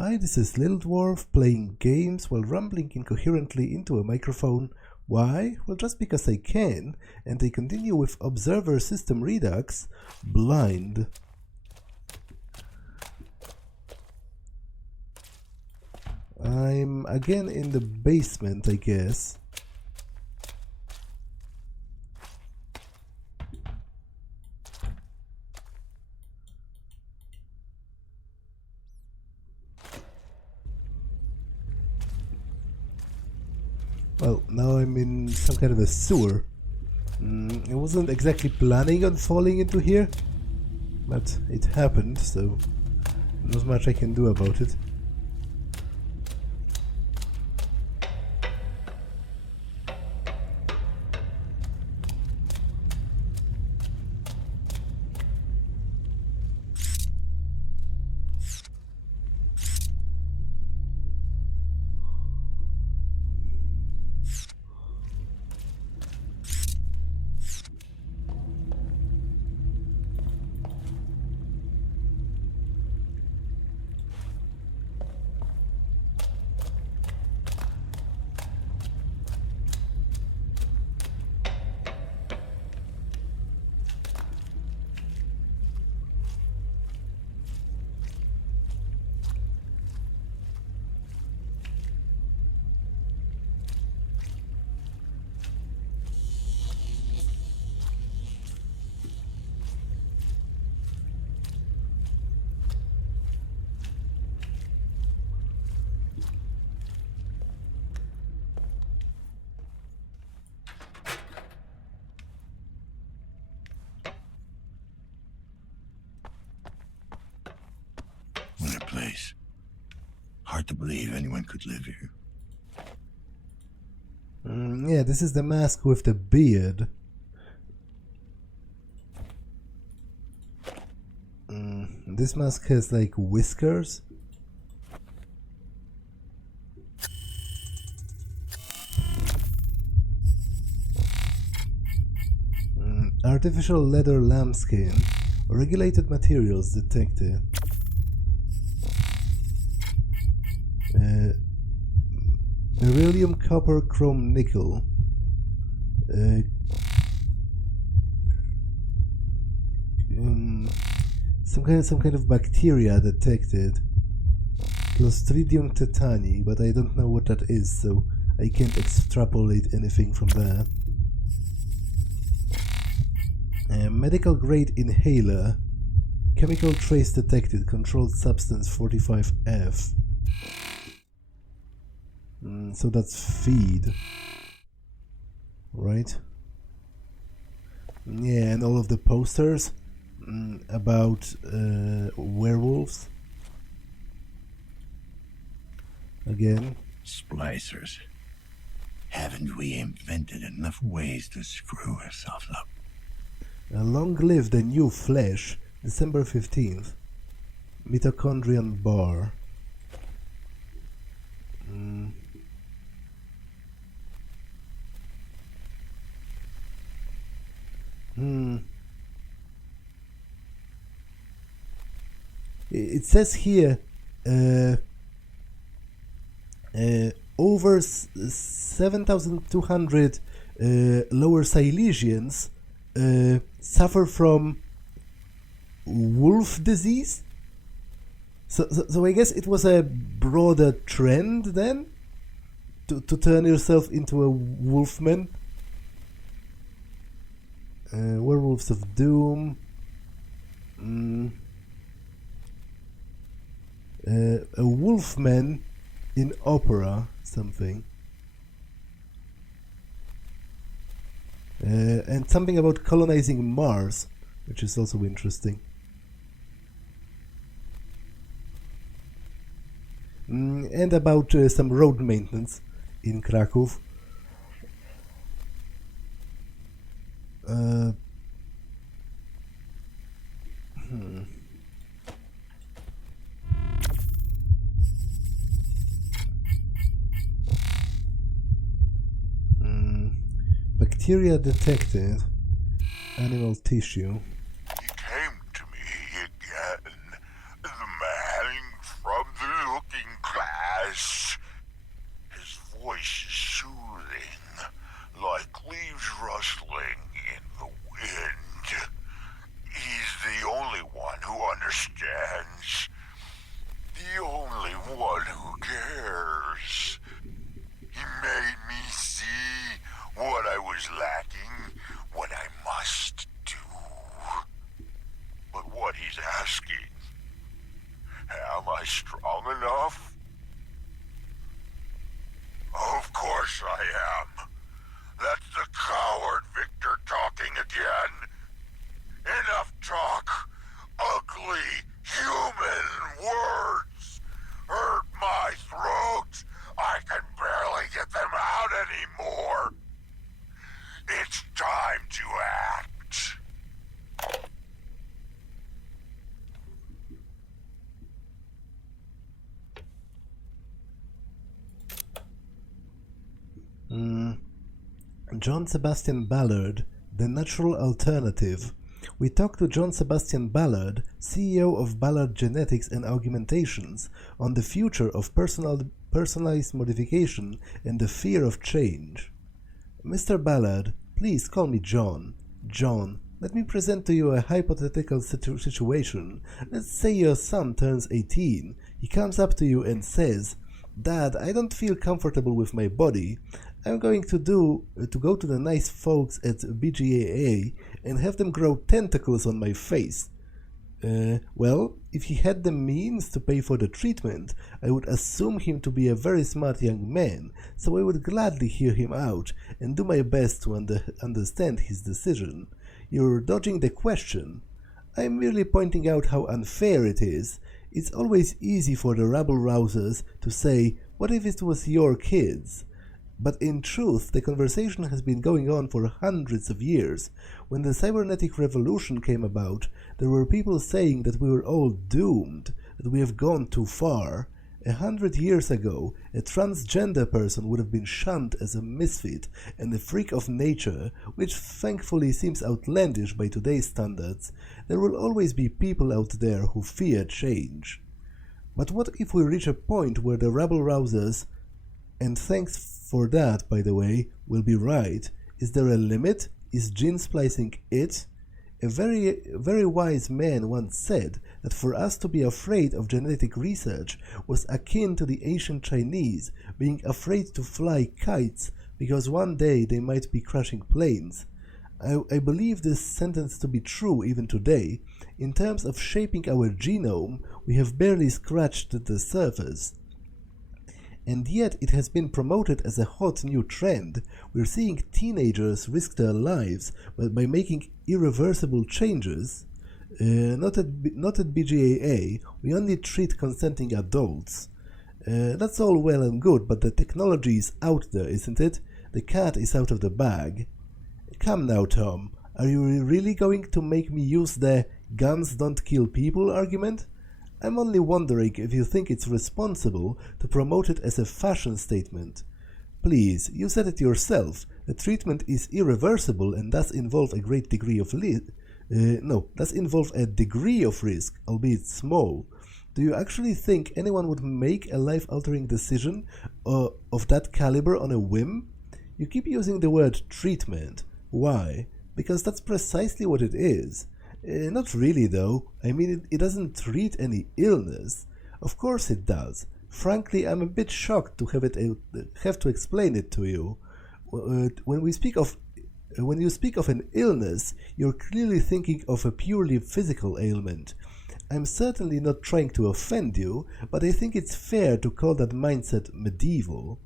Hi, this is Little Dwarf playing games while rambling incoherently into a microphone. Why? Well, just because I can, and I continue with Observer System Redux, blind. I'm again in the basement, I guess. Well, now I'm in some kind of a sewer. I wasn't exactly planning on falling into here, but it happened, so not much I can do about it. What a place. Hard to believe anyone could live here. Yeah, this is the mask with the beard. This mask has like whiskers. Artificial leather lambskin. Regulated materials detected. Beryllium, copper, chrome, nickel. Some kind of bacteria detected. Clostridium tetani, but I don't know what that is, so I can't extrapolate anything from that. Medical grade inhaler. Chemical trace detected. Controlled substance 45F. So that's feed, right? Yeah, and all of the posters about werewolves. Again. Splicers. Haven't we invented enough ways to screw ourselves up? Long live the new flesh, December 15th. Mitochondrian bar. It says here over 7,200 Lower Silesians suffer from wolf disease. So I guess it was a broader trend then to turn yourself into a wolfman. Werewolves of Doom. A wolfman in opera, something. And something about colonizing Mars, which is also interesting. And about some road maintenance in Kraków. Bacteria detected. Animal tissue. He came to me again, the man from the looking Long enough? Of course I am. That's the coward Victor talking again. Enough talk. Ugly human words hurt my throat. I can barely get them out anymore. It's time to act. John Sebastian Ballard, The Natural Alternative. We talked to John Sebastian Ballard, CEO of Ballard Genetics and Augmentations, on the future of personalized modification and the fear of change. Mr. Ballard, please call me John. John, let me present to you a hypothetical situation. Let's say your son turns 18. He comes up to you and says, "Dad, I don't feel comfortable with my body. I'm going to go to the nice folks at BGAA and have them grow tentacles on my face." Well, if he had the means to pay for the treatment, I would assume him to be a very smart young man, so I would gladly hear him out and do my best to understand his decision. You're dodging the question. I'm merely pointing out how unfair it is. It's always easy for the rabble-rousers to say, "What if it was your kids?" But in truth, the conversation has been going on for hundreds of years. When the cybernetic revolution came about, there were people saying that we were all doomed, that we have gone too far. 100 years ago, a transgender person would have been shunned as a misfit and a freak of nature, which thankfully seems outlandish by today's standards. There will always be people out there who fear change. But what if we reach a point where the rabble-rousers, and thanks for that, by the way, will be right? Is there a limit? Is gene splicing it? A very wise man once said that for us to be afraid of genetic research was akin to the ancient Chinese being afraid to fly kites because one day they might be crashing planes. I believe this sentence to be true even today. In terms of shaping our genome, we have barely scratched the surface. And yet it has been promoted as a hot new trend. We're seeing teenagers risk their lives by making irreversible changes. Not at BGAA, we only treat consenting adults. That's all well and good, but the technology is out there, isn't it? The cat is out of the bag. Come now, Tom, are you really going to make me use the "guns don't kill people" argument? I'm only wondering if you think it's responsible to promote it as a fashion statement. Please, you said it yourself. The treatment is irreversible and does involve a great degree of degree of risk, albeit small. Do you actually think anyone would make a life-altering decision of that caliber on a whim? You keep using the word treatment. Why? Because that's precisely what it is. Not really, though. I mean, it doesn't treat any illness. Of course it does. Frankly, I'm a bit shocked to have to explain it to you. When you speak of an illness, you're clearly thinking of a purely physical ailment. I'm certainly not trying to offend you, but I think it's fair to call that mindset medieval.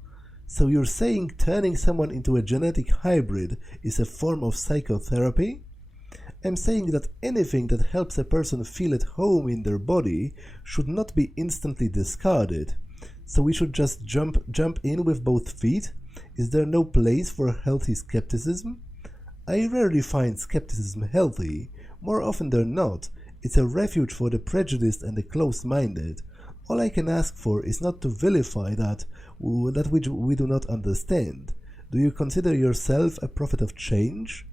So you're saying turning someone into a genetic hybrid is a form of psychotherapy? I'm saying that anything that helps a person feel at home in their body should not be instantly discarded. So we should just jump in with both feet? Is there no place for healthy skepticism? I rarely find skepticism healthy. More often than not, it's a refuge for the prejudiced and the close-minded. All I can ask for is not to vilify that which we do not understand. Do you consider yourself a prophet of change?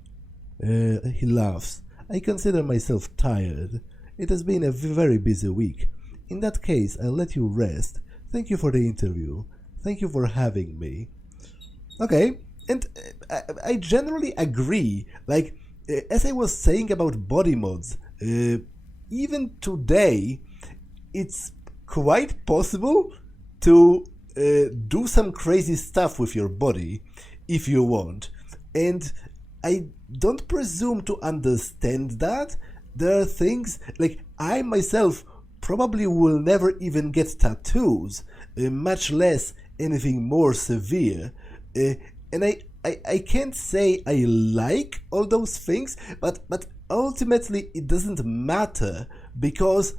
He laughs. I consider myself tired. It has been a very busy week. In that case, I'll let you rest. Thank you for the interview. Thank you for having me. Okay, and I generally agree. Like, as I was saying about body mods, even today, it's quite possible to do some crazy stuff with your body if you want. And I don't presume to understand that. There are things, like, I myself probably will never even get tattoos, much less anything more severe. And I can't say I like all those things, but ultimately it doesn't matter, because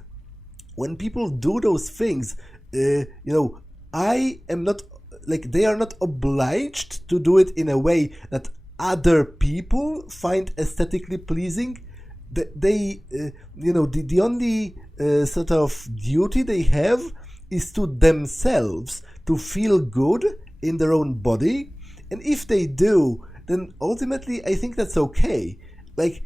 when people do those things, I am not, like, they are not obliged to do it in a way that other people find aesthetically pleasing. The only sort of duty they have is to themselves, to feel good in their own body. And if they do, then ultimately I think that's okay. Like,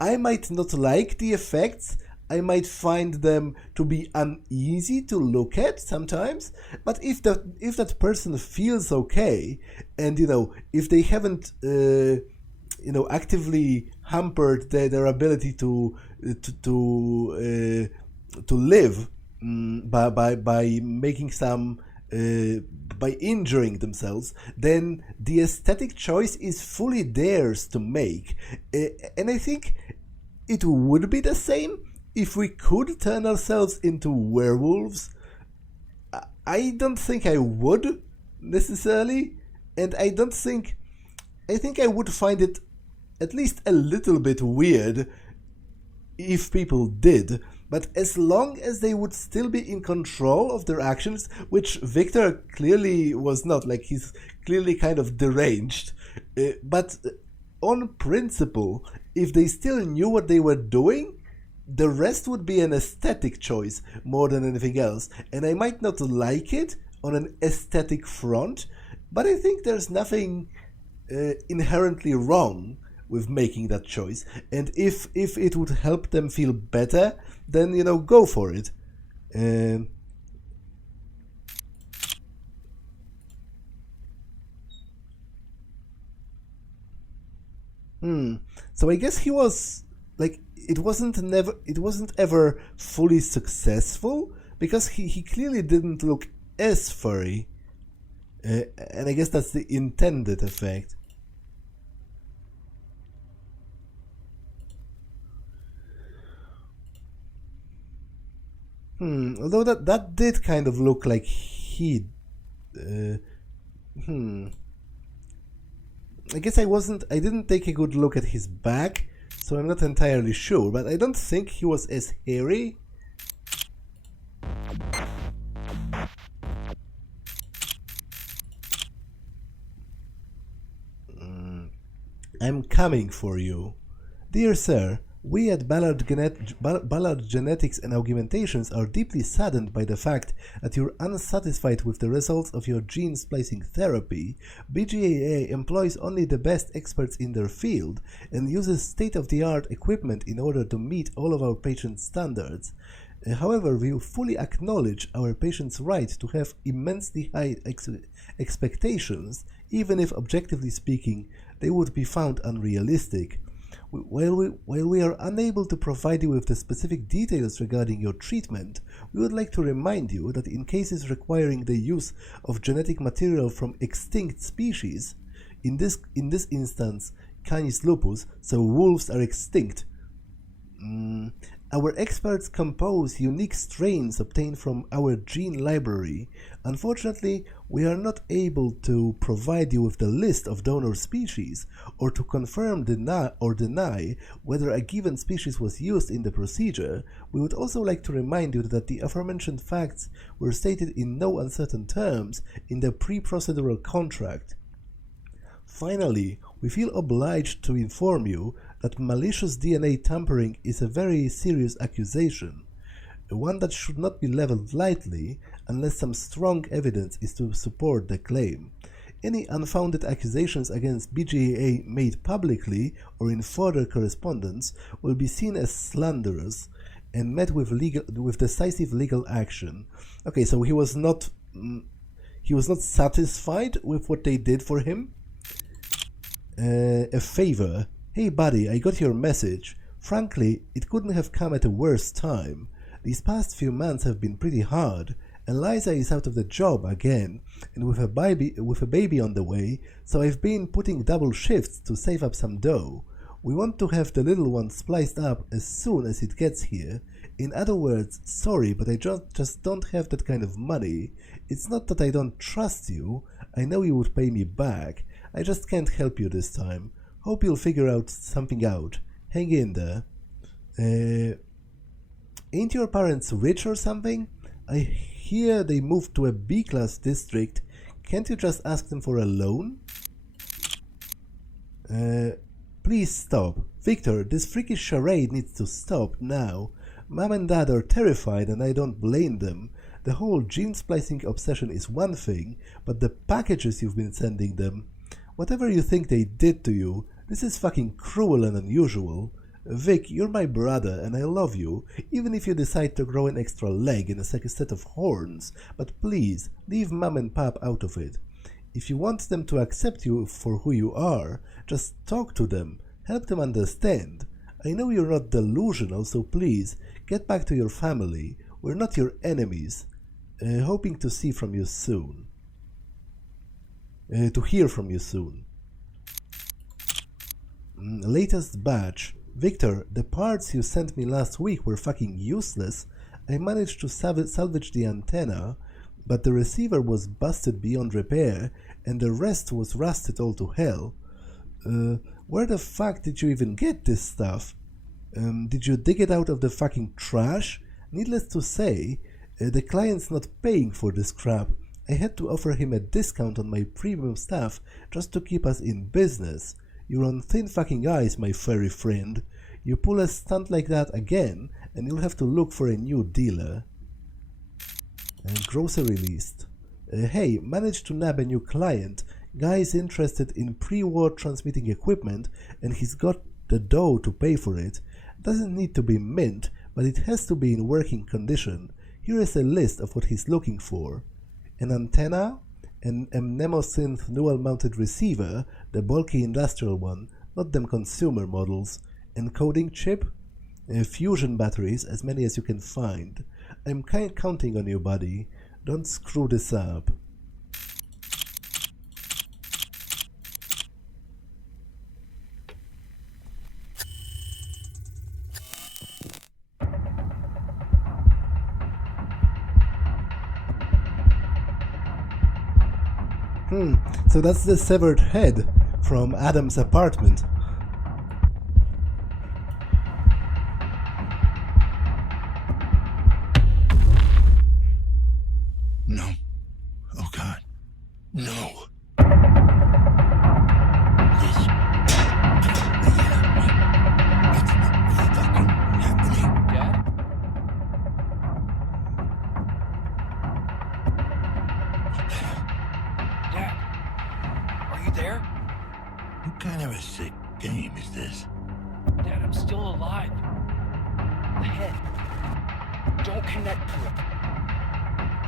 I might not like the effects, I might find them to be uneasy to look at sometimes, but if that person feels okay, and if they haven't actively hampered their ability to live by making some by injuring themselves, then the aesthetic choice is fully theirs to make. And I think it would be the same if we could turn ourselves into werewolves. I don't think I would necessarily, and I think I would find it at least a little bit weird if people did. But as long as they would still be in control of their actions, which Victor clearly was not, like, he's clearly kind of deranged, but on principle, if they still knew what they were doing, the rest would be an aesthetic choice more than anything else. And I might not like it on an aesthetic front, but I think there's nothing inherently wrong with making that choice. And if it would help them feel better, then, go for it. So I guess he was, like, it wasn't ever fully successful, because he clearly didn't look as furry. And I guess that's the intended effect. Although that did kind of look like he... I guess I didn't take a good look at his back, so I'm not entirely sure, but I don't think he was as hairy. I'm coming for you. Dear sir, we at Ballard Genetics and Augmentations are deeply saddened by the fact that you're unsatisfied with the results of your gene splicing therapy. BGAA employs only the best experts in their field and uses state-of-the-art equipment in order to meet all of our patients' standards. However, we fully acknowledge our patients' right to have immensely high expectations, even if, objectively speaking, they would be found unrealistic. While we are unable to provide you with the specific details regarding your treatment, we would like to remind you that in cases requiring the use of genetic material from extinct species, in this instance, Canis lupus, so wolves are extinct, our experts compose unique strains obtained from our gene library. Unfortunately, we are not able to provide you with the list of donor species, or to confirm or deny whether a given species was used in the procedure. We would also like to remind you that the aforementioned facts were stated in no uncertain terms in the pre-procedural contract. Finally, we feel obliged to inform you that malicious DNA tampering is a very serious accusation, one that should not be leveled lightly unless some strong evidence is to support the claim. Any unfounded accusations against BGAA made publicly or in further correspondence will be seen as slanderous and met with decisive legal action. Okay, so he was not satisfied with what they did for him. A favor. Hey buddy, I got your message. Frankly, it couldn't have come at a worse time. These past few months have been pretty hard. Eliza is out of the job again, and with a baby on the way, so I've been putting double shifts to save up some dough. We want to have the little one spliced up as soon as it gets here. In other words, sorry, but I just don't have that kind of money. It's not that I don't trust you. I know you would pay me back. I just can't help you this time. Hope you'll figure something out. Hang in there. Ain't your parents rich or something? I hear they moved to a B-class district. Can't you just ask them for a loan? Please stop. Victor, this freaky charade needs to stop now. Mom and Dad are terrified and I don't blame them. The whole gene splicing obsession is one thing, but the packages you've been sending them... Whatever you think they did to you, this is fucking cruel and unusual. Vic, you're my brother and I love you, even if you decide to grow an extra leg and a set of horns, but please, leave Mom and Pop out of it. If you want them to accept you for who you are, just talk to them, help them understand. I know you're not delusional, so please, get back to your family. We're not your enemies. Hoping to see from you soon. To hear from you soon. Latest batch. Victor, the parts you sent me last week were fucking useless. I managed to salvage the antenna, but the receiver was busted beyond repair, and the rest was rusted all to hell. Where the fuck did you even get this stuff? Did you dig it out of the fucking trash? Needless to say, the client's not paying for this crap. I had to offer him a discount on my premium stuff just to keep us in business. You're on thin fucking ice, my furry friend. You pull a stunt like that again, and you'll have to look for a new dealer. Grocery list. Hey, managed to nab a new client. Guy's interested in pre-war transmitting equipment, and he's got the dough to pay for it. Doesn't need to be mint, but it has to be in working condition. Here is a list of what he's looking for. An antenna, an mnemosynth dual-mounted receiver, the bulky industrial one, not them consumer models, encoding chip, fusion batteries, as many as you can find. I'm counting on you, buddy. Don't screw this up. So that's the severed head from Adam's apartment. No. Oh God. No. This can't be happening. It's not fucking happening. Dad? Dad? Are you there? What kind of a sick game is this? Dad, I'm still alive. The head. Don't connect to it.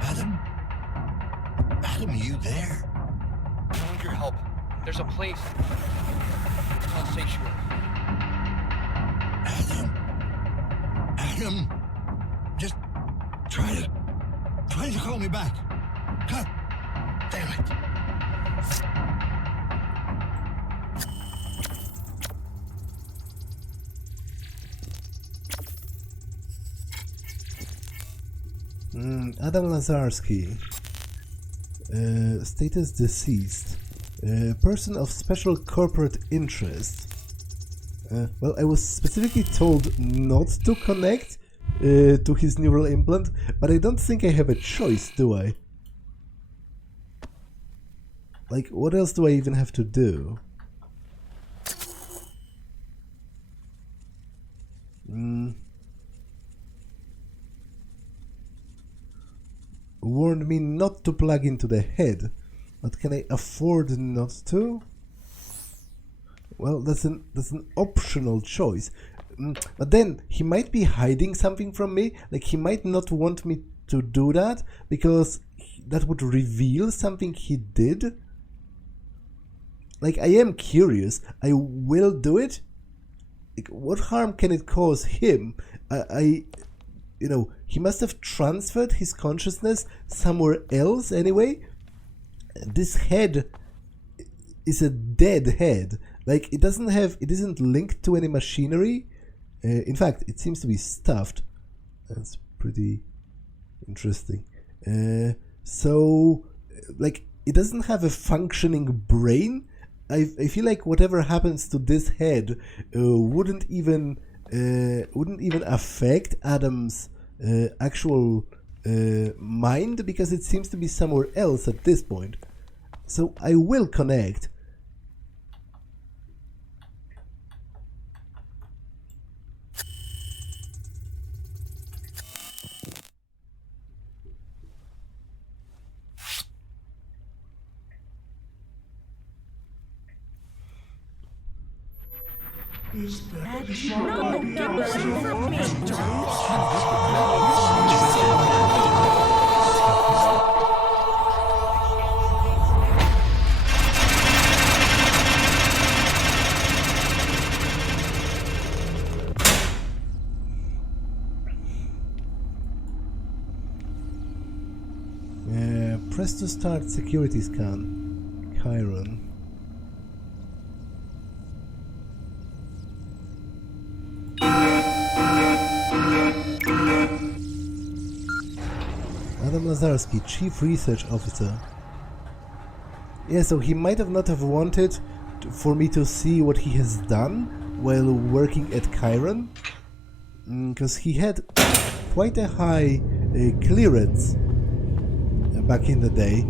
Adam? Adam, are you there? I need your help. There's a place. It's called Switcheroo. Adam? Adam? Just try to call me back. God damn it. Adam Lazarski. Status deceased. Person of special corporate interest. Well, I was specifically told not to connect to his neural implant, but I don't think I have a choice, do I? Like, what else do I even have to do? Warned me not to plug into the head, but can I afford not to? Well, that's an optional choice. But then he might be hiding something from me. Like, he might not want me to do that because that would reveal something he did. Like, I am curious. I will do it. Like, what harm can it cause him? You know, he must have transferred his consciousness somewhere else anyway. This head is a dead head. Like, it isn't linked to any machinery. In fact, it seems to be stuffed. That's pretty interesting. So, like, it doesn't have a functioning brain. I feel like whatever happens to this head wouldn't even affect Adam's actual mind, because it seems to be somewhere else at this point. So I will connect. Press to start security scan. Chiron. Adam Lazarski, Chief Research Officer. Yeah, so he might have not have wanted for me to see what he has done while working at Chiron, because he had quite a high clearance back in the day.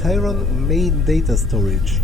Chiron main data storage.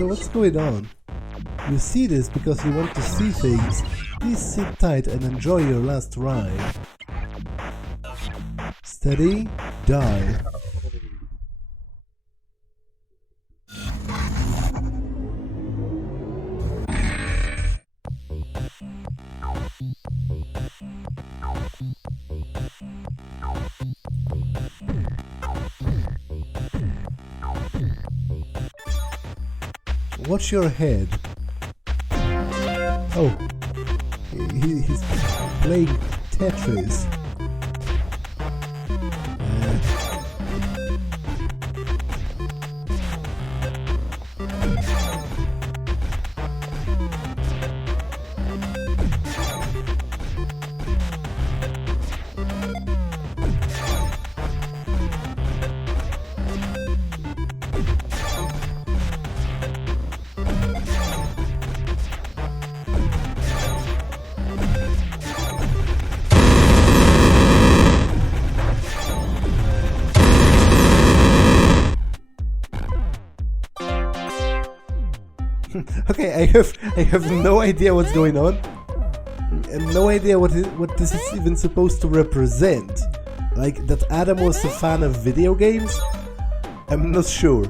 What's going on? You see this because you want to see things. Please sit tight and enjoy your last ride. Steady, die. Watch your head. Oh, he's playing Tetris. Okay, I have no idea what's going on, and no idea what this is even supposed to represent. Like, that Adam was a fan of video games? I'm not sure.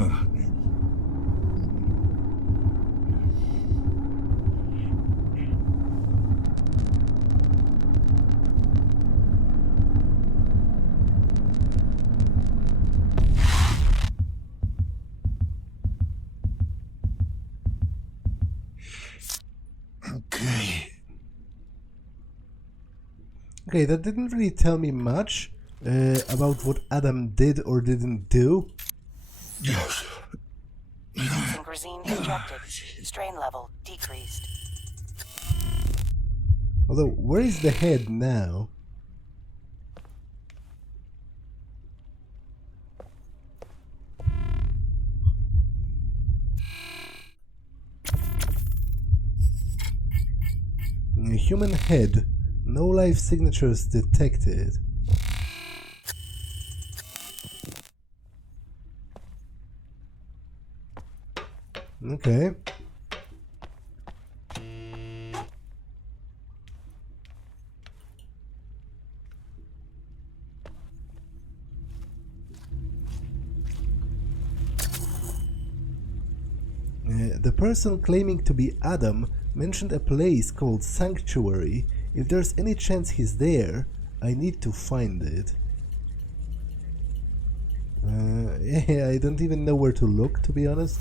Okay. Okay, that didn't really tell me much about what Adam did or didn't do. Yes. Synchrosine injected. Strain level decreased. Although, where is the head now? A human head. No life signatures detected. Okay. The person claiming to be Adam mentioned a place called Sanctuary. If there's any chance he's there, I need to find it. Yeah, I don't even know where to look, to be honest.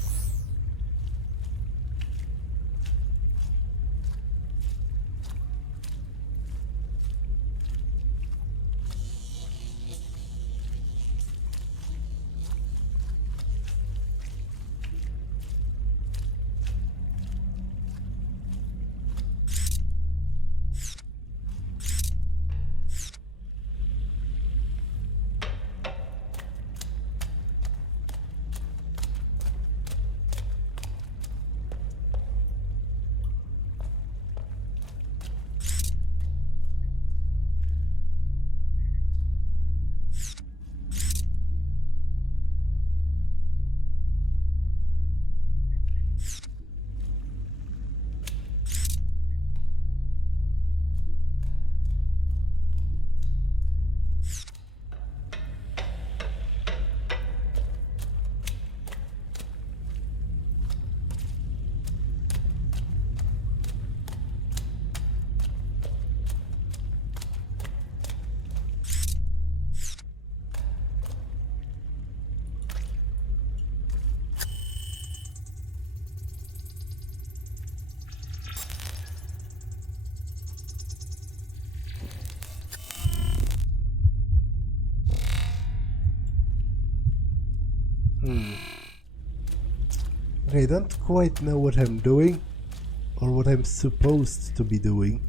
I don't quite know what I'm doing, or what I'm supposed to be doing.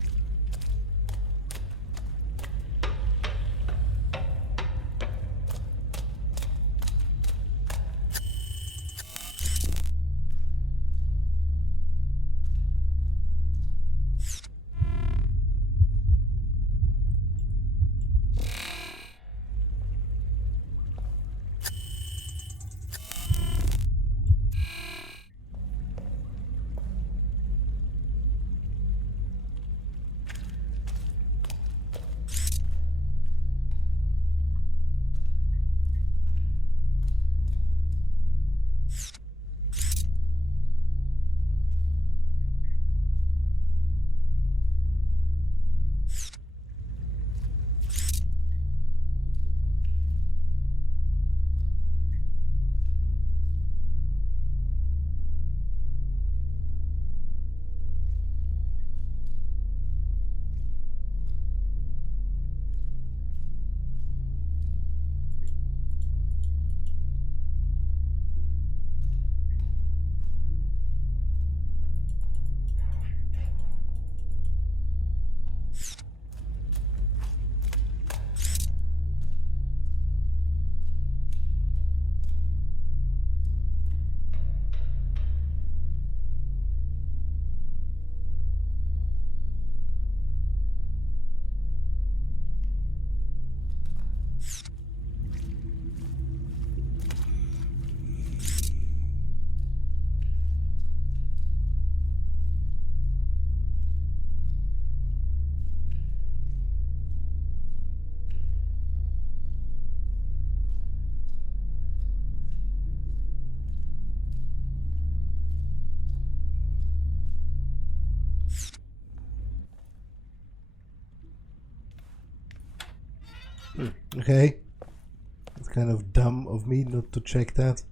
Okay. It's kind of dumb of me not to check that.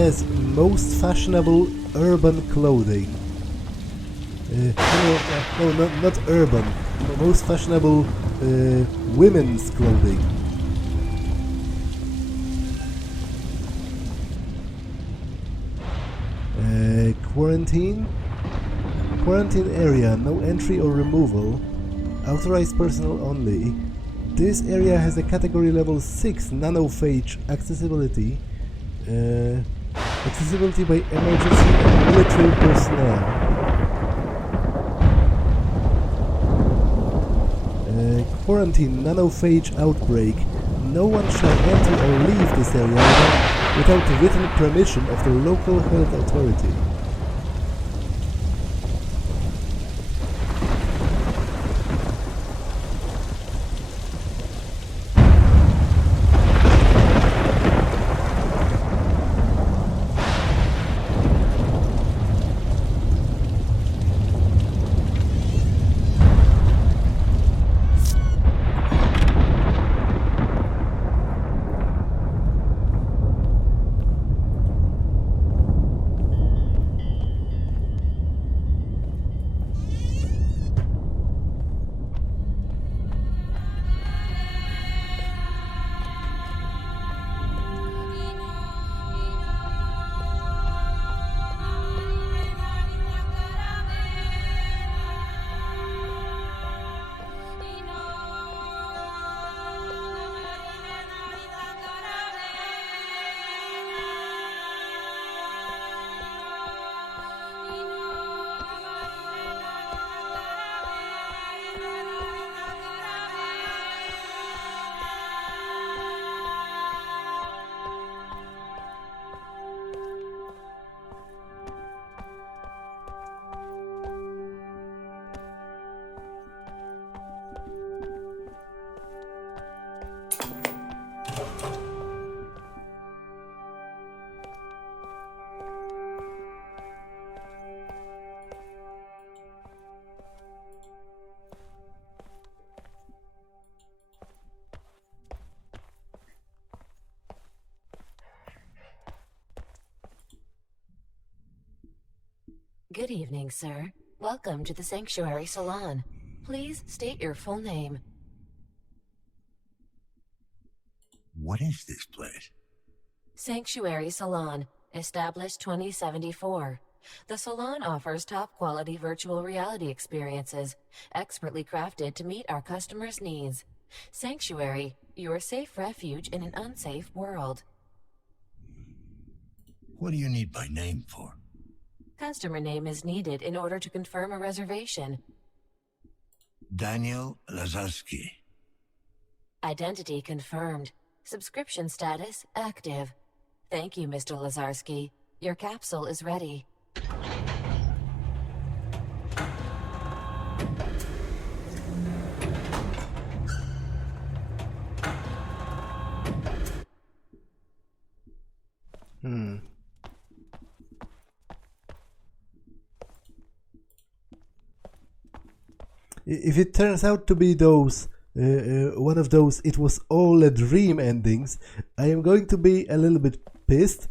says most fashionable urban clothing. No, not urban. Most fashionable women's clothing. Quarantine. Quarantine area, no entry or removal. Authorized personnel only. This area has a category level 6 Nanophage accessibility. Accessibility by emergency and military personnel. Quarantine Nanophage outbreak. No one shall enter or leave this area without written permission of the local health authority. Good evening, sir. Welcome to the Sanctuary Salon. Please state your full name. What is this place? Sanctuary Salon, established 2074. The salon offers top-quality virtual reality experiences, expertly crafted to meet our customers' needs. Sanctuary, your safe refuge in an unsafe world. What do you need my name for? Customer name is needed in order to confirm a reservation. Daniel Lazarski. Identity confirmed. Subscription status active. Thank you, Mr. Lazarski. Your capsule is ready. If it turns out to be those, one of those "it was all a dream" endings, I am going to be a little bit pissed.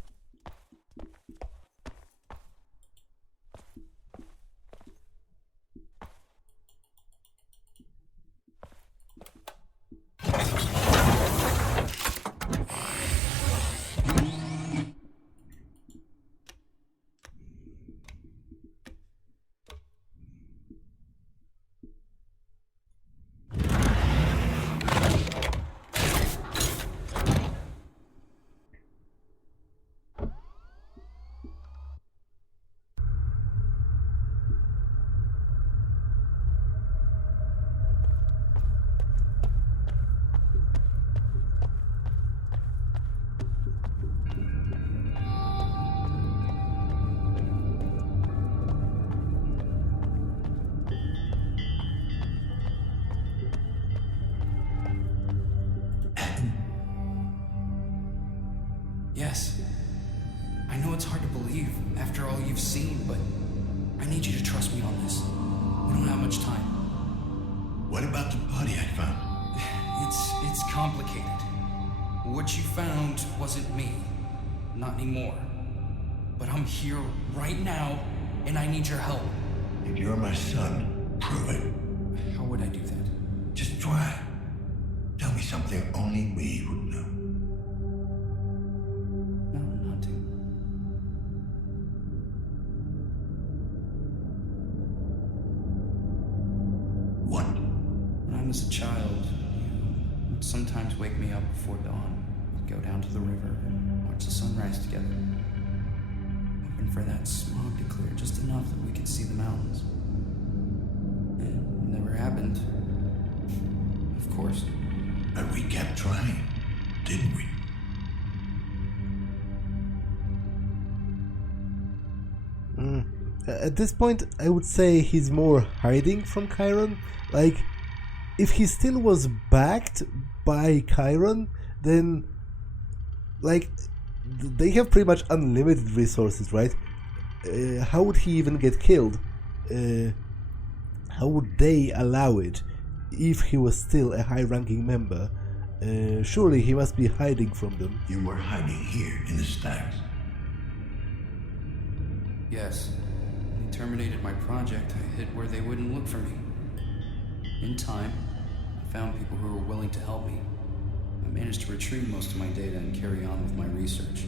Yes. I know it's hard to believe after all you've seen, but I need you to trust me on this. We don't have much time. What about the body I found? It's complicated. What you found wasn't me. Not anymore. But I'm here right now, and I need your help. If you're my son, prove it. How would I do that? Just try. Tell me something only we would know. No, not to. What? When I was a child, you would sometimes wake me up before dawn. We'd go down to the river and watch the sunrise together. Hoping for that smog to clear just enough that we could see the mountains. It never happened. Of course. But we kept trying, didn't we? At this point, I would say he's more hiding from Chiron. Like, if he still was backed by Chiron, then, like, they have pretty much unlimited resources, right? How would he even get killed? How would they allow it if he was still a high-ranking member? Surely he must be hiding from them. You were hiding here in the stacks. Yes. When they terminated my project, I hid where they wouldn't look for me. In time, I found people who were willing to help me. I managed to retrieve most of my data and carry on with my research.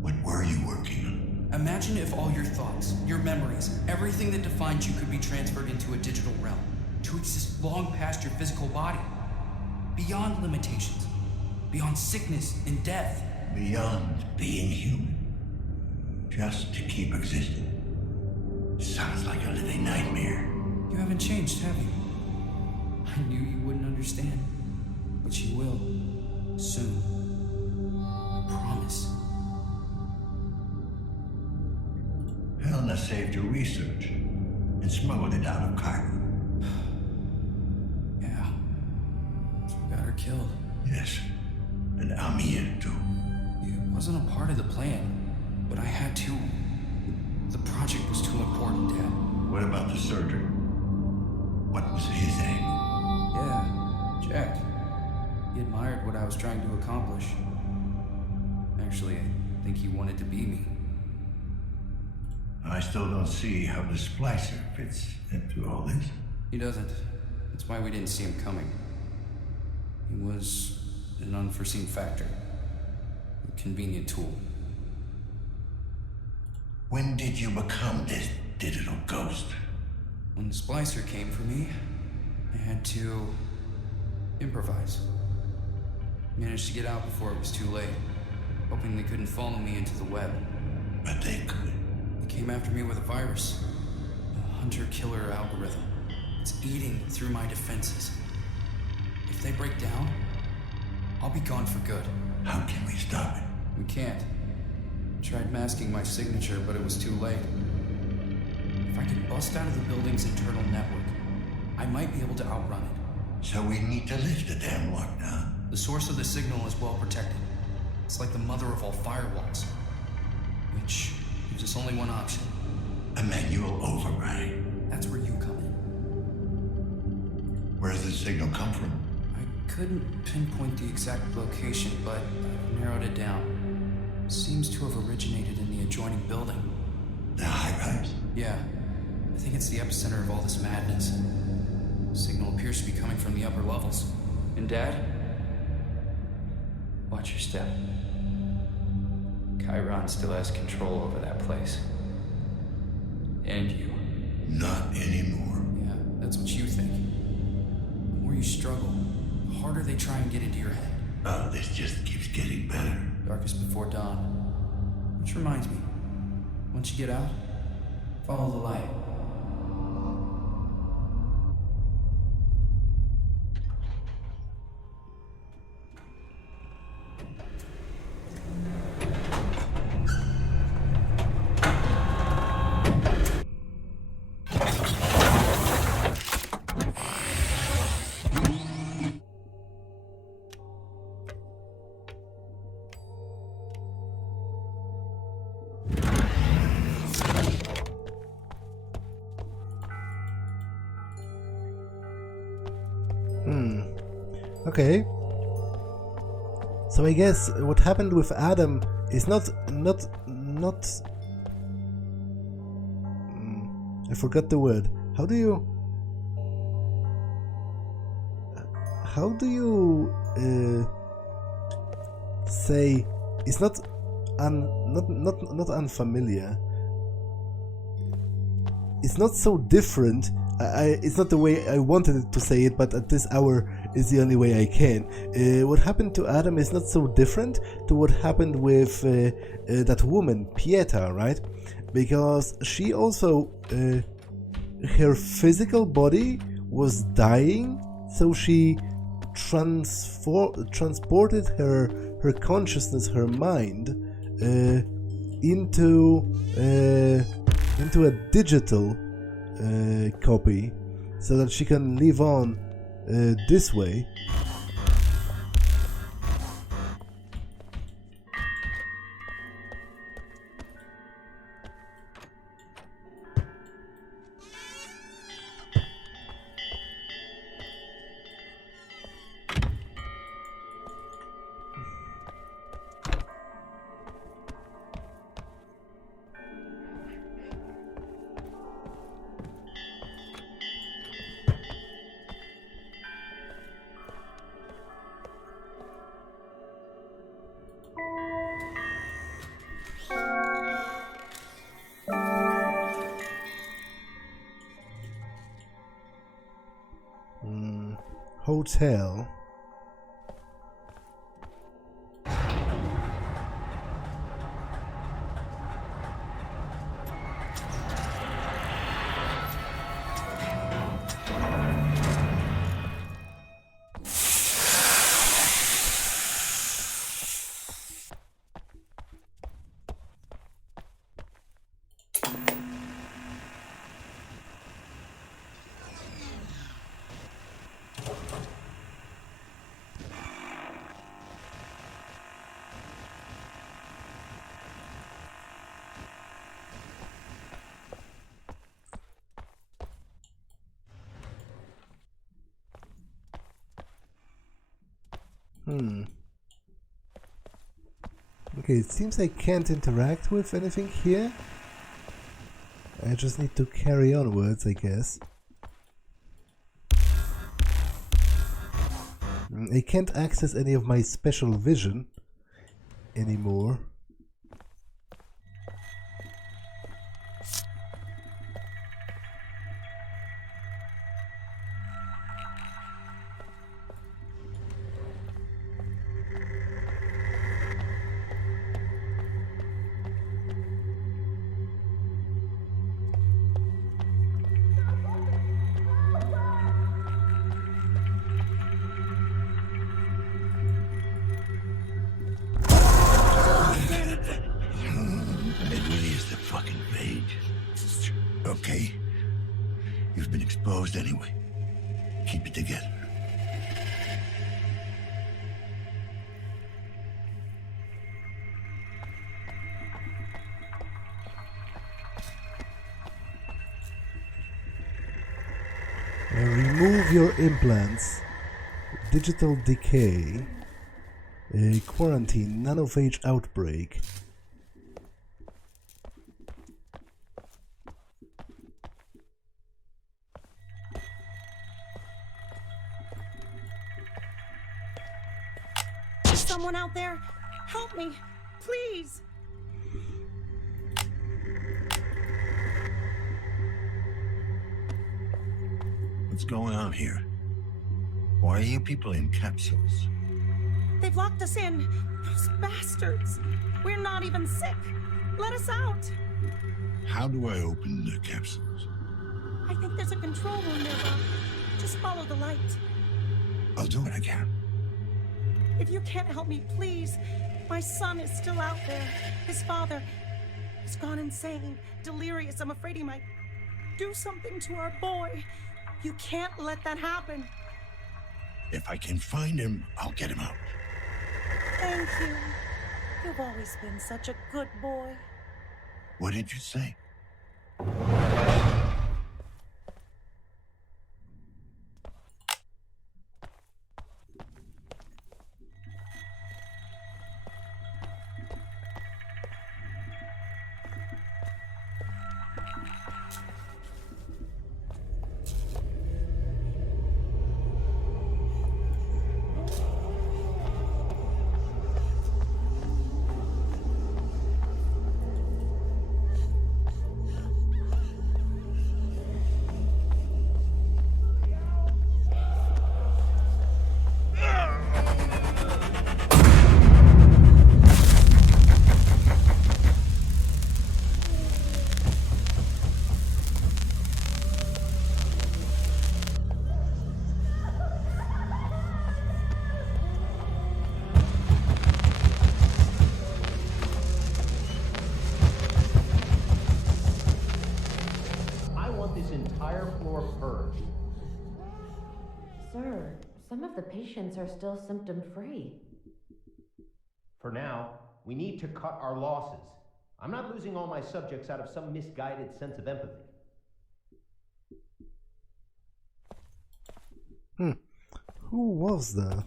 What were you working on? Imagine if all your thoughts, your memories, everything that defines you could be transferred into a digital realm, to exist long past your physical body, beyond limitations, beyond sickness and death. Beyond being human. Just to keep existing. Sounds like a living nightmare. You haven't changed, have you? I knew you wouldn't understand, but you will. Soon. I promise. Helena saved your research and smuggled it out of Cairo. Yeah. So we got her killed. Yes, and Amir too. It wasn't a part of the plan, but I had to. The project was too important, Dad. What about the surgery? What was his angle? Yeah, Jack. He admired what I was trying to accomplish. Actually, I think he wanted to be me. I still don't see how the splicer fits into all this. He doesn't. That's why we didn't see him coming. He was an unforeseen factor. A convenient tool. When did you become this digital ghost? When the splicer came for me, I had to improvise. Managed to get out before it was too late, hoping they couldn't follow me into the web. But they could. They came after me with a virus, a hunter-killer algorithm. It's eating through my defenses. If they break down, I'll be gone for good. How can we stop it? We can't. I tried masking my signature, but it was too late. If I could bust out of the building's internal network, I might be able to outrun it. So we need to lift the damn lockdown. The source of the signal is well protected. It's like the mother of all firewalls, which gives us only one option. A manual override. That's where you come in. Where does the signal come from? I couldn't pinpoint the exact location, but I've narrowed it down. Seems to have originated in the adjoining building. The high-rise? Yeah, I think it's the epicenter of all this madness. Signal appears to be coming from the upper levels. And Dad? Watch your step. Chiron still has control over that place. And you. Not anymore. Yeah, that's what you think. The more you struggle, the harder they try and get into your head. Oh, this just keeps getting better. Darkest before dawn. Which reminds me, once you get out, follow the light. Okay. So I guess what happened with Adam It's not. I forgot the word. How do you say it's not unfamiliar. It's not so different. It's not the way I wanted it to say it, but at this hour is the only way I can. What happened to Adam is not so different to what happened with that woman, Pieta, right? Because she also, her physical body was dying, so she transported her consciousness, her mind, into a digital copy, so that she can live on this way. Hotel. Okay, it seems I can't interact with anything here. I just need to carry onwards, I guess. I can't access any of my special vision anymore. Okay? You've been exposed anyway. Keep it together. Remove your implants. Digital decay. Quarantine. Nanophage outbreak. Someone out there, help me, please. What's going on here? Why are you people in capsules? They've locked us in. Those bastards. We're not even sick. Let us out. How do I open the capsules? I think there's a control room nearby. Just follow the light. I'll do what I can. If you can't help me, please. My son is still out there. His father has gone insane, delirious. I'm afraid he might do something to our boy. You can't let that happen. If I can find him, I'll get him out. Thank you. You've always been such a good boy. What did you say? Sir, some of the patients are still symptom-free. For now, we need to cut our losses. I'm not losing all my subjects out of some misguided sense of empathy. Who was that?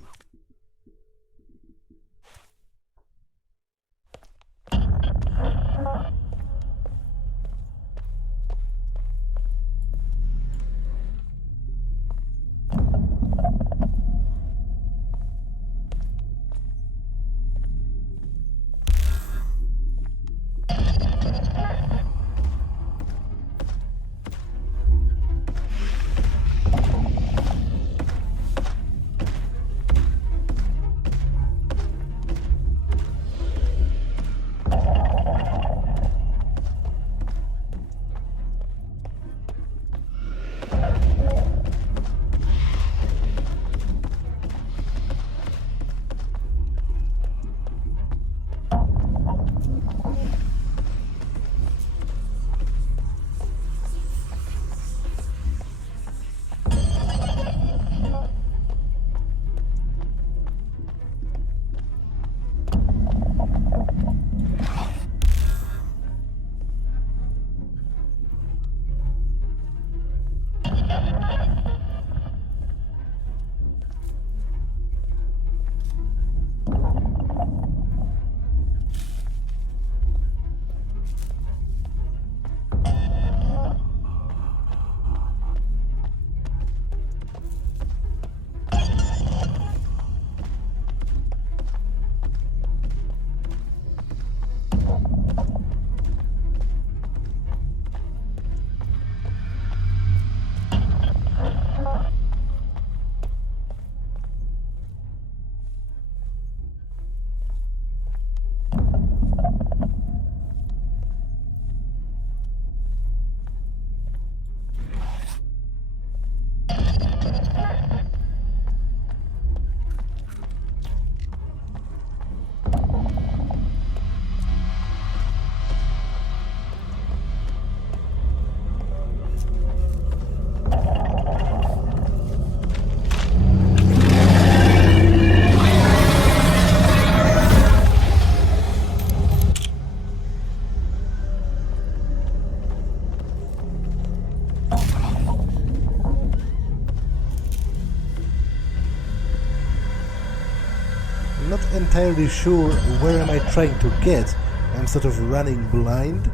Not entirely sure where am I trying to get. I'm sort of running blind.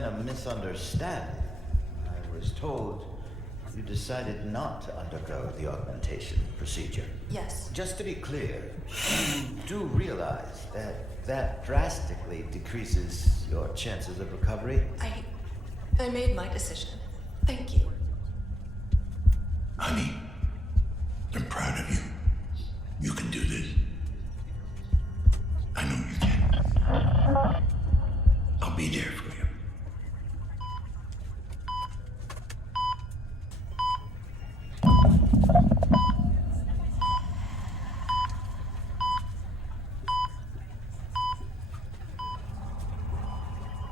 been a misunderstanding. I was told you decided not to undergo the augmentation procedure. Yes. Just to be clear, you do realize that drastically decreases your chances of recovery? I made my decision. Thank you. Honey, I'm proud of you. You can do this. I know you can. I'll be there for you.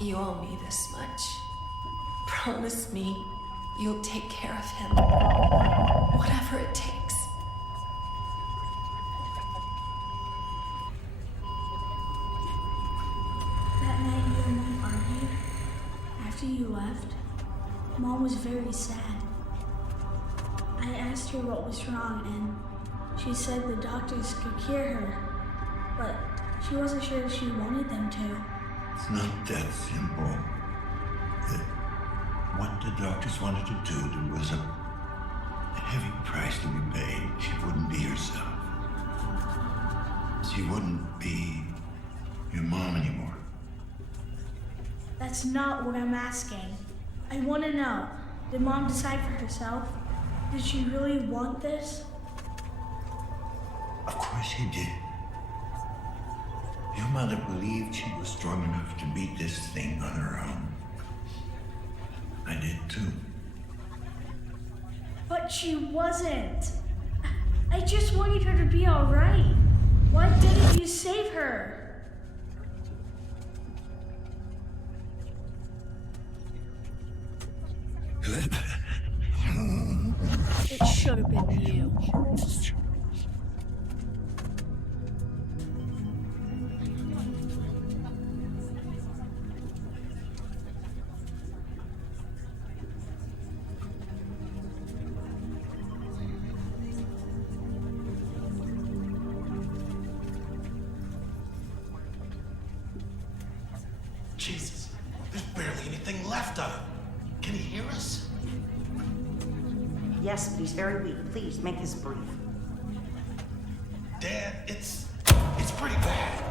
You owe me this much. Promise me you'll take care of him. Whatever it takes. That night you and Mom argued, after you left, Mom was very sad. I asked her what was wrong and she said the doctors could cure her, but she wasn't sure if she wanted them to. It's not that simple. What the doctors wanted to do, there was a heavy price to be paid. She wouldn't be herself. She wouldn't be your mom anymore. That's not what I'm asking. I want to know, did Mom decide for herself? Did she really want this? Of course she did. Your mother believed she was strong enough to beat this thing on her own. I did too. But she wasn't. I just wanted her to be all right. Why didn't you save her? It should have been you. Jesus, there's barely anything left of him. Can he hear us? Yes, but he's very weak. Please, make this brief. Dad, it's pretty bad.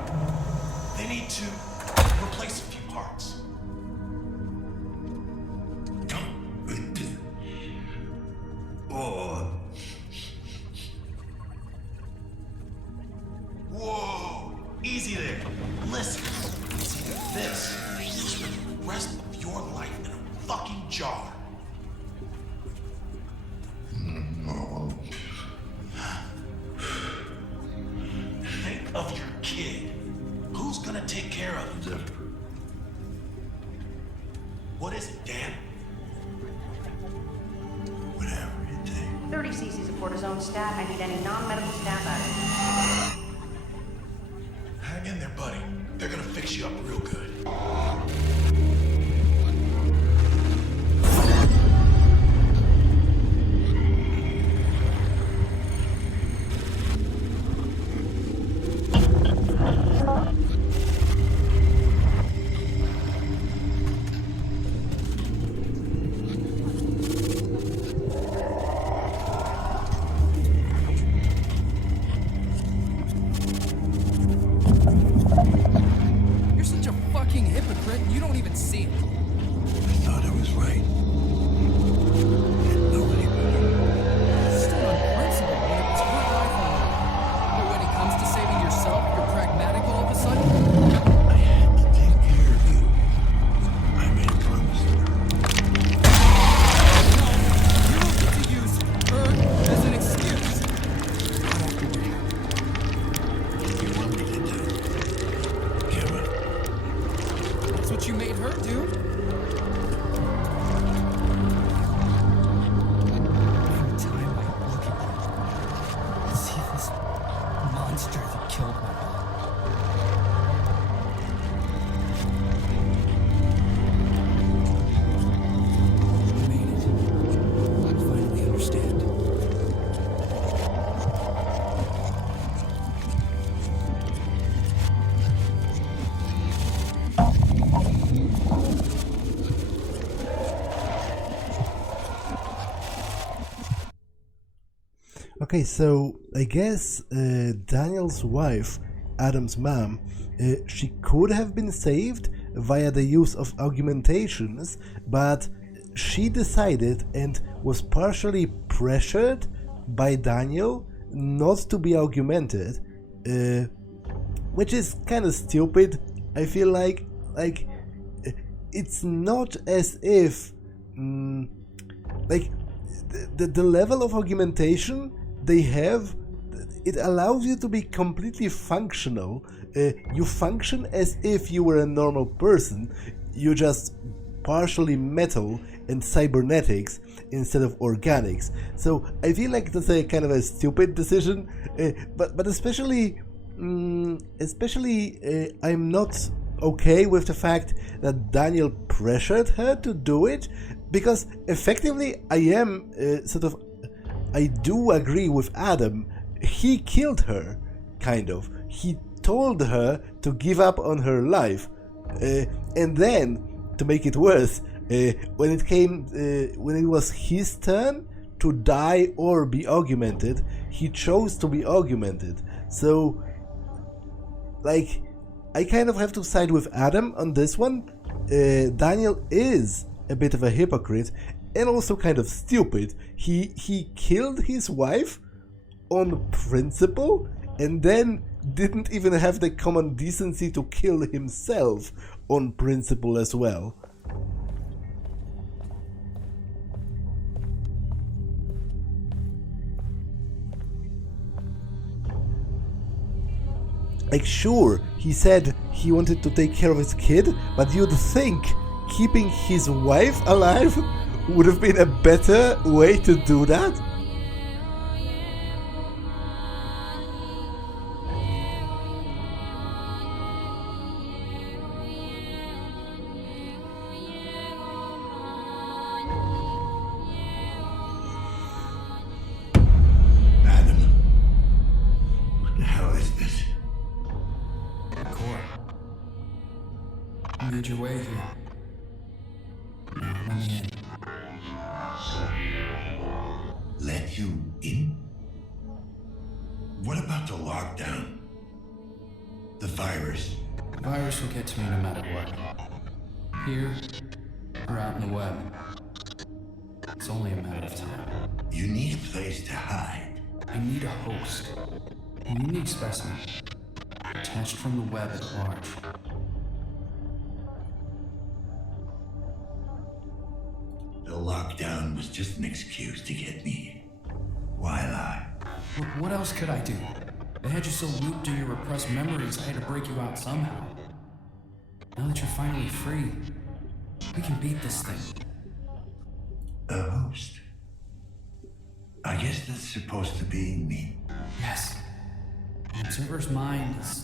They need to replace a few parts. Oh. Whoa! Easy there. Listen, it's either this or you spend the rest of your life in a fucking jar. No. Think of your kid. Who's gonna take care of him? What is it, Dan? Whatever it takes. 30 cc's of cortisone stat. I need any non-medical staff out. Hang in there, buddy. They're gonna fix you up real good. You're such a fucking hypocrite, and you don't even see it. I thought I was right. And nobody better. Still on principle when it was her life on the line. But when it comes to saving yourself, you're pragmatic all of a sudden? I had to take care of you. I made a promise to her. No, you don't get to use her as an excuse. Not after what happened. You want me to do? Give it. That's what you made her do. Okay, so I guess Daniel's wife, Adam's mom, she could have been saved via the use of augmentations, but she decided and was partially pressured by Daniel not to be augmented, which is kind of stupid. I feel like it's not as if like the level of augmentation they have, it allows you to be completely functional. You function as if you were a normal person. You just partially metal and cybernetics instead of organics. So I feel like that's a kind of a stupid decision, but especially I'm not okay with the fact that Daniel pressured her to do it, because effectively I do agree with Adam. He killed her, kind of. He told her to give up on her life, and then, to make it worse, when it was his turn to die or be augmented, he chose to be augmented. So, like, I kind of have to side with Adam on this one. Daniel is a bit of a hypocrite and also kind of stupid. He killed his wife on principle and then didn't even have the common decency to kill himself on principle as well. Like, sure, he said he wanted to take care of his kid, but you'd think keeping his wife alive would have been a better way to do that? Made your way here. Now let me in. Let you in? What about the lockdown? The virus? The virus will get to me no matter what. Here, or out in the web. It's only a matter of time. You need a place to hide. I need a host. A unique specimen. Detached from the web at large. The lockdown was just an excuse to get me in. Why lie? What else could I do? They had you so looped in your repressed memories, I had to break you out somehow. Now that you're finally free, we can beat this thing. A host? I guess that's supposed to be me. Yes. The observer's mind is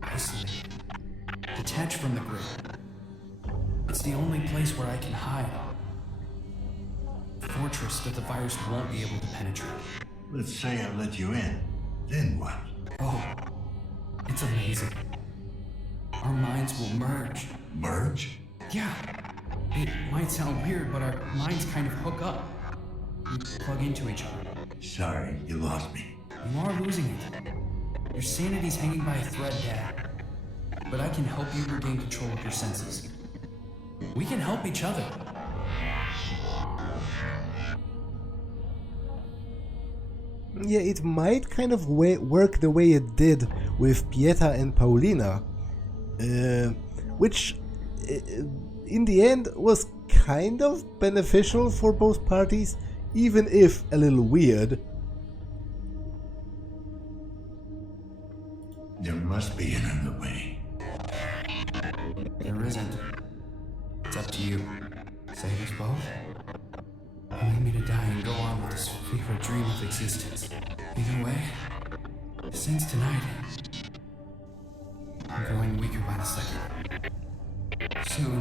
isolated, detached from the grid. It's the only place where I can hide. A fortress that the virus won't be able to penetrate. Let's say I let you in. Then what? Oh, it's amazing. Our minds will merge. Merge? Yeah. It might sound weird, but our minds kind of hook up. We plug into each other. Sorry, you lost me. You are losing it. Your sanity's hanging by a thread, Dad. But I can help you regain control of your senses. We can help each other. Yeah, it might kind of work the way it did with Pieta and Paulina, which in the end was kind of beneficial for both parties, even if a little weird. There must be another way. There isn't. It's up to you. Save us both? Or leave me to die and go on with this fever dream of existence. Either way, since tonight, I'm growing weaker by the second. Soon,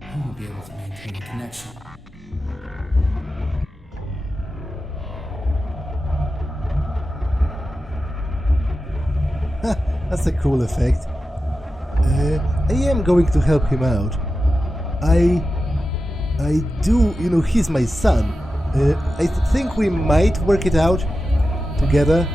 I won't be able to maintain a connection. That's a cool effect. I am going to help him out. I do, he's my son. I think we might work it out together.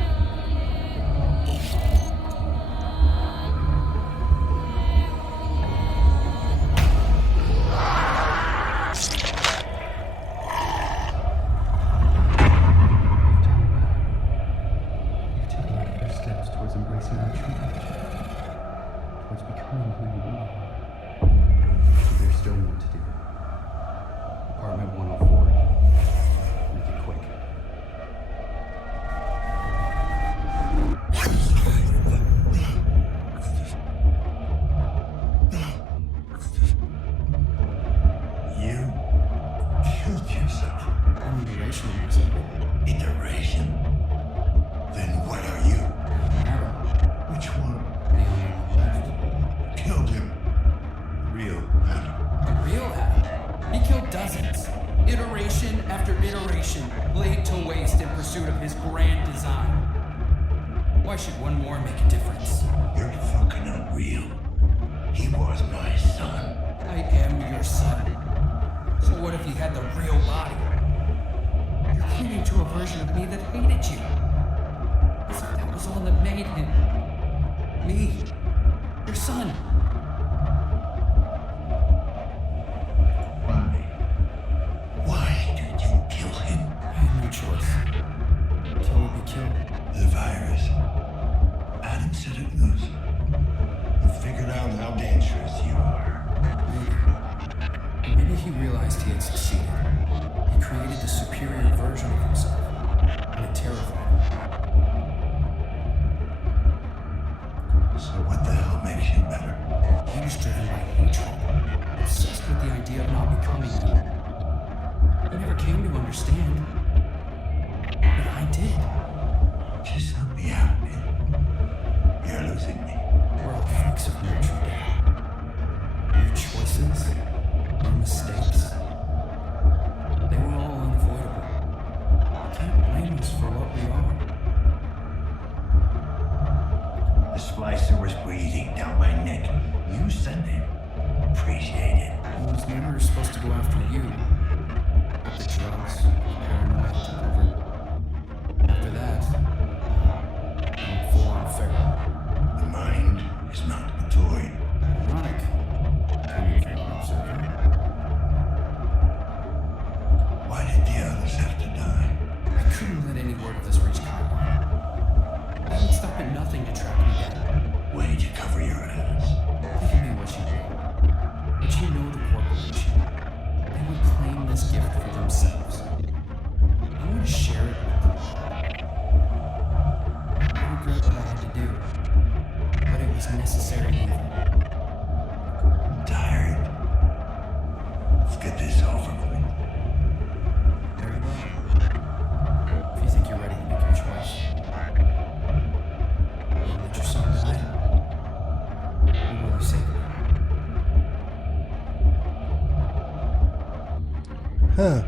Huh.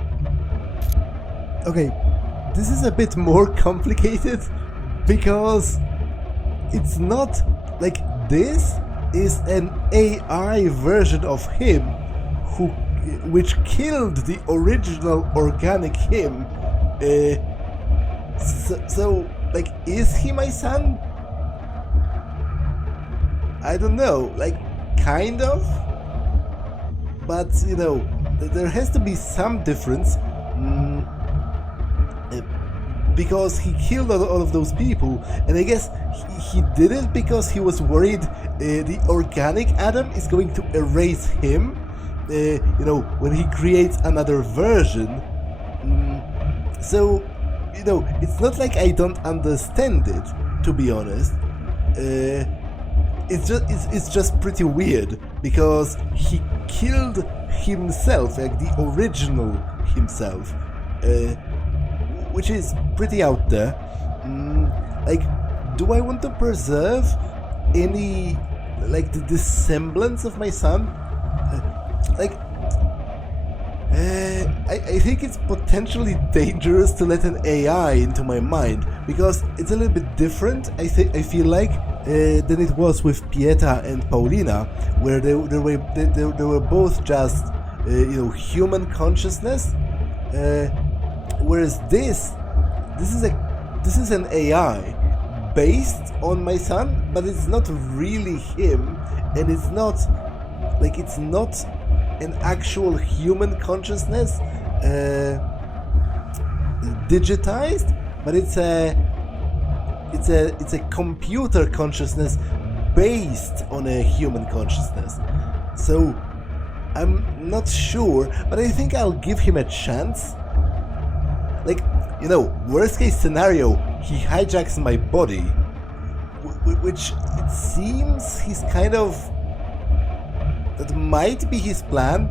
Okay, this is a bit more complicated because it's not like this is an AI version of him which killed the original organic him. So like, is he my son? I don't know, like, kind of, but you know, there has to be some difference, because he killed all of those people, and I guess he did it because he was worried the organic Adam is going to erase him, you know, when he creates another version. So, you know, it's not like I don't understand it, to be honest. It's just pretty weird because he killed himself, like the original himself, which is pretty out there. Like, do I want to preserve any, like, the semblance of my son? I think it's potentially dangerous to let an AI into my mind because it's a little bit different. I feel like than it was with Pieta and Paulina, where they were both just you know, human consciousness, whereas this is a this is an AI based on my son, but it's not really him, and it's not an actual human consciousness digitized, but it's a computer consciousness based on a human consciousness. So I'm not sure, but I think I'll give him a chance. Like, you know, worst case scenario, he hijacks my body, which it seems he's kind of... that might be his plan,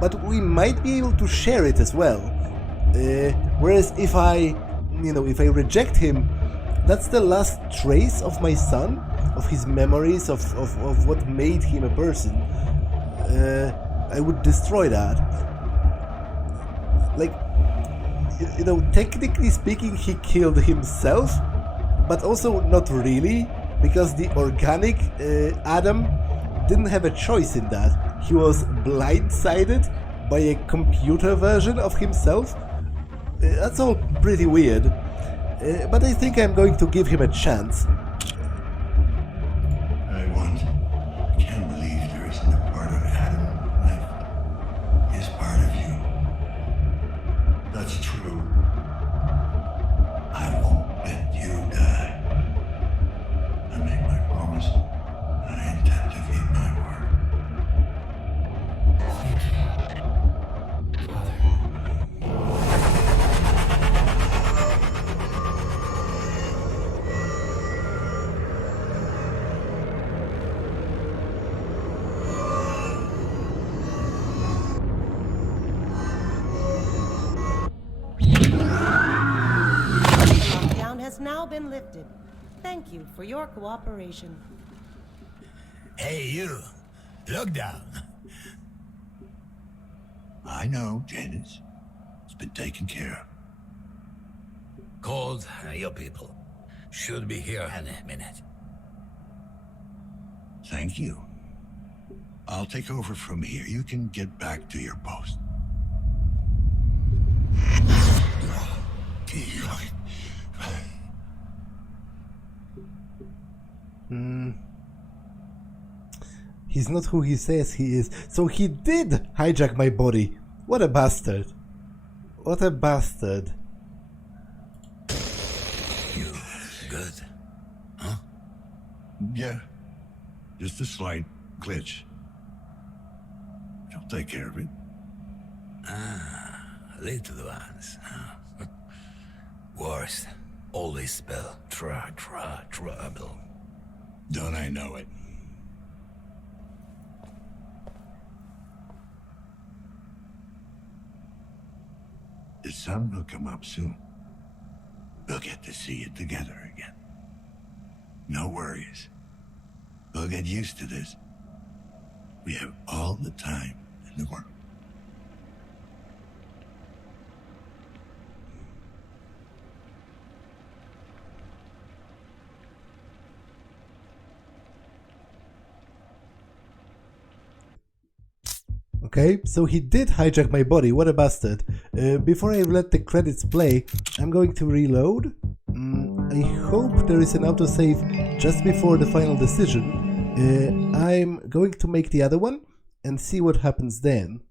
but we might be able to share it as well. Whereas if I reject him, that's the last trace of my son, of his memories, of what made him a person. I would destroy that. Like, you know, technically speaking, he killed himself, but also not really, because the organic Adam didn't have a choice in that. He was blindsided by a computer version of himself. That's all pretty weird, but I think I'm going to give him a chance. I can't believe there isn't a part of Adam left. Is part of you. That's true. I won't let you die. I make my promise, and I intend to keep my word. Now been lifted. Thank you for your cooperation. Hey, you. Look down. I know, Janice. It's been taken care of. Cold, your people. Should be here in a minute. Thank you. I'll take over from here. You can get back to your post. He's not who he says he is. So he did hijack my body. What a bastard. What a bastard. You good? Huh? Yeah. Just a slight glitch. I'll take care of it. Little ones. Huh? Worst. Always spell trouble. Don't I know it? The sun will come up soon. We'll get to see it together again. No worries. We'll get used to this. We have all the time in the world. Okay, so he did hijack my body, what a bastard. Before I let the credits play, I'm going to reload. I hope there is an autosave just before the final decision. I'm going to make the other one and see what happens then.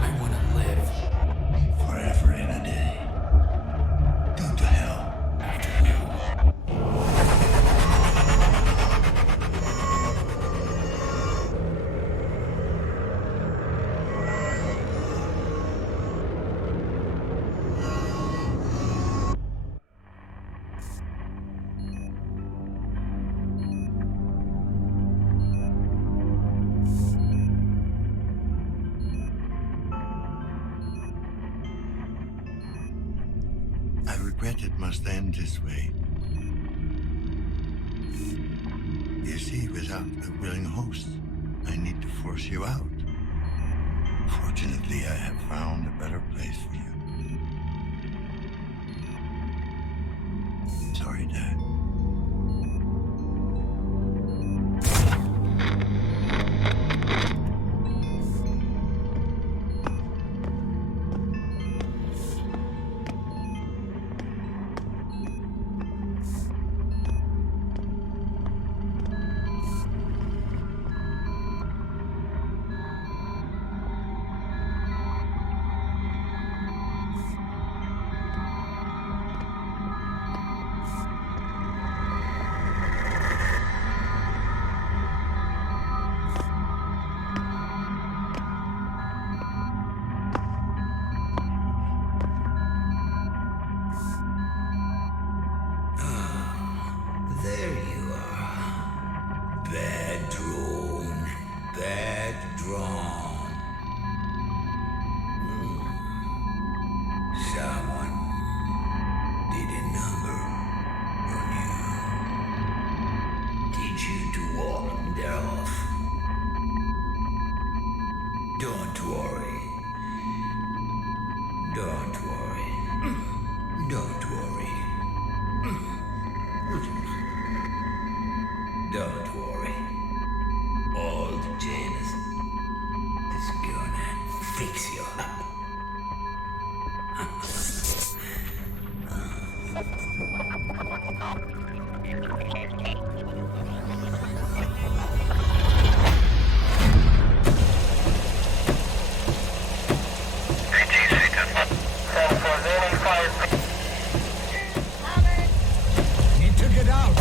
I want to live. Forever in a day. Go to hell. After you. I regret it must end this way. You see, without a willing host, I need to force you out. Fortunately, I have found a better place for you. Sorry, Dad. There you are. Bad drone. Bad drone. Someone did a number on you. Teach you to walk their off. Don't worry. Don't worry. Don't worry. Don't worry. Old Janus is gonna fix you up. Need to get out.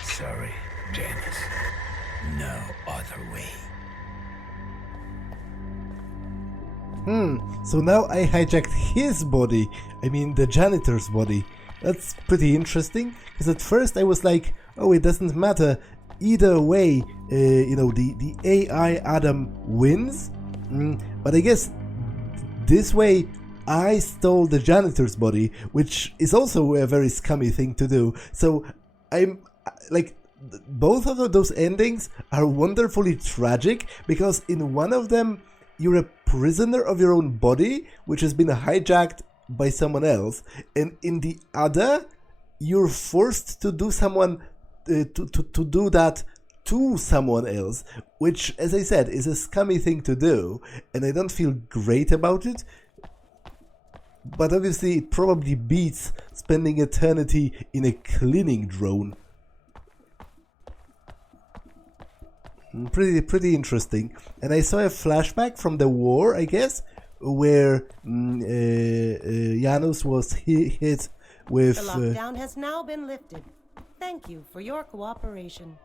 Sorry, Janus. No other way. So now I hijacked his body. I mean the janitor's body. That's pretty interesting, because at first I was like, oh, it doesn't matter. Either way, the AI Adam wins. But I guess this way I stole the janitor's body, which is also a very scummy thing to do. So I'm like, both of those endings are wonderfully tragic, because in one of them you're a prisoner of your own body, which has been hijacked by someone else, and in the other you're forced to do to do that to someone else, which, as I said, is a scummy thing to do, and I don't feel great about it. But obviously it probably beats spending eternity in a cleaning drone. Pretty interesting. And I saw a flashback from the war, I guess, where Janus was hit with... The lockdown has now been lifted. Thank you for your cooperation.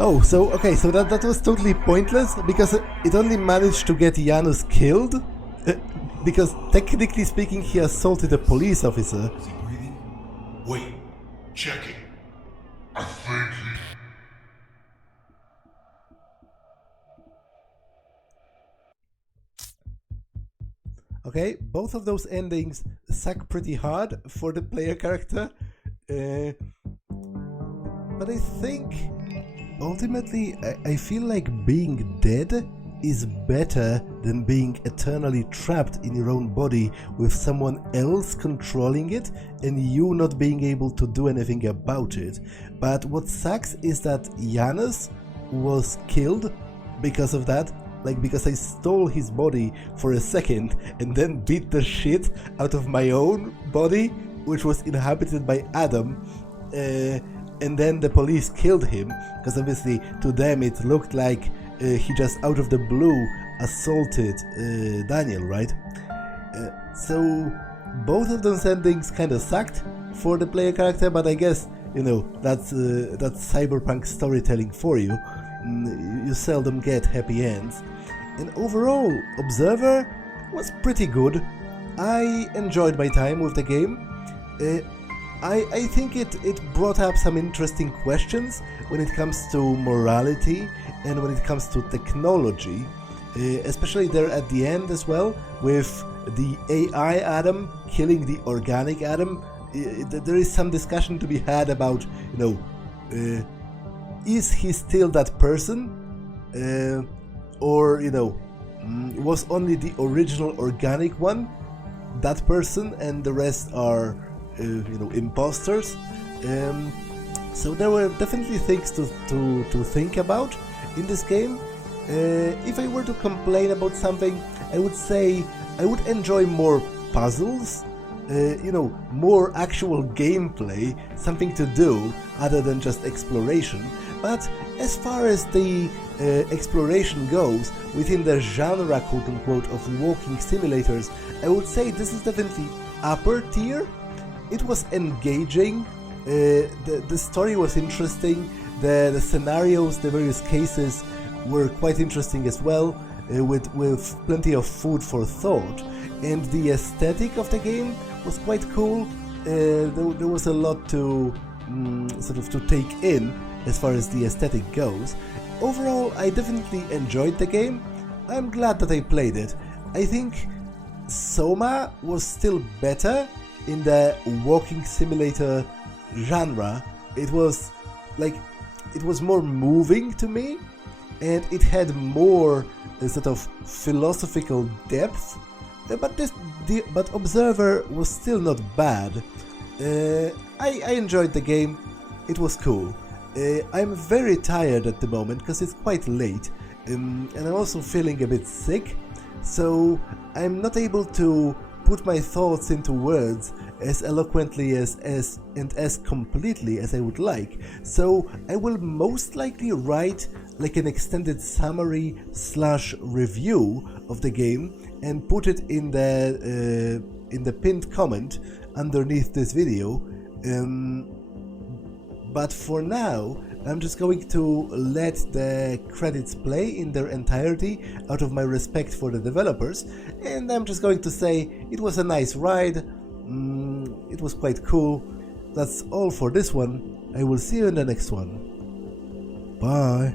Oh, so that was totally pointless, because it only managed to get Janus killed, because technically speaking he assaulted a police officer. Is he breathing? Wait, checking. I think he... Okay, both of those endings suck pretty hard for the player character, but I think ultimately I feel like being dead is better than being eternally trapped in your own body with someone else controlling it and you not being able to do anything about it. But what sucks is that Janus was killed because of that, like because I stole his body for a second and then beat the shit out of my own body, which was inhabited by Adam, and then the police killed him, because obviously to them it looked like he just out of the blue assaulted Daniel, right? So both of those endings kind of sucked for the player character, but I guess, you know, that's cyberpunk storytelling for you. You seldom get happy ends. And overall, Observer was pretty good. I enjoyed my time with the game. I think it brought up some interesting questions when it comes to morality and when it comes to technology, especially there at the end as well, with the AI Adam killing the organic Adam. There is some discussion to be had about, you know, is he still that person, or, you know, was only the original organic one that person and the rest are, you know, imposters. So there were definitely things to think about in this game. If I were to complain about something, I would say I would enjoy more puzzles, you know, more actual gameplay, something to do other than just exploration. But as far as the exploration goes within the genre, quote-unquote, of walking simulators, I would say this is definitely upper tier. It was engaging, the story was interesting, the scenarios, the various cases were quite interesting as well, with plenty of food for thought, and the aesthetic of the game was quite cool. There was a lot to sort of to take in as far as the aesthetic goes. Overall, I definitely enjoyed the game. I'm glad that I played it. I think Soma was still better in the walking simulator genre. It was like, it was more moving to me, and it had more sort of philosophical depth. But Observer was still not bad. I enjoyed the game. It was cool. I'm very tired at the moment because it's quite late, and I'm also feeling a bit sick, so I'm not able to put my thoughts into words as eloquently and as completely as I would like. So I will most likely write like an extended summary / review of the game and put it in the pinned comment underneath this video. But for now, I'm just going to let the credits play in their entirety out of my respect for the developers, and I'm just going to say it was a nice ride, it was quite cool. That's all for this one. I will see you in the next one. Bye.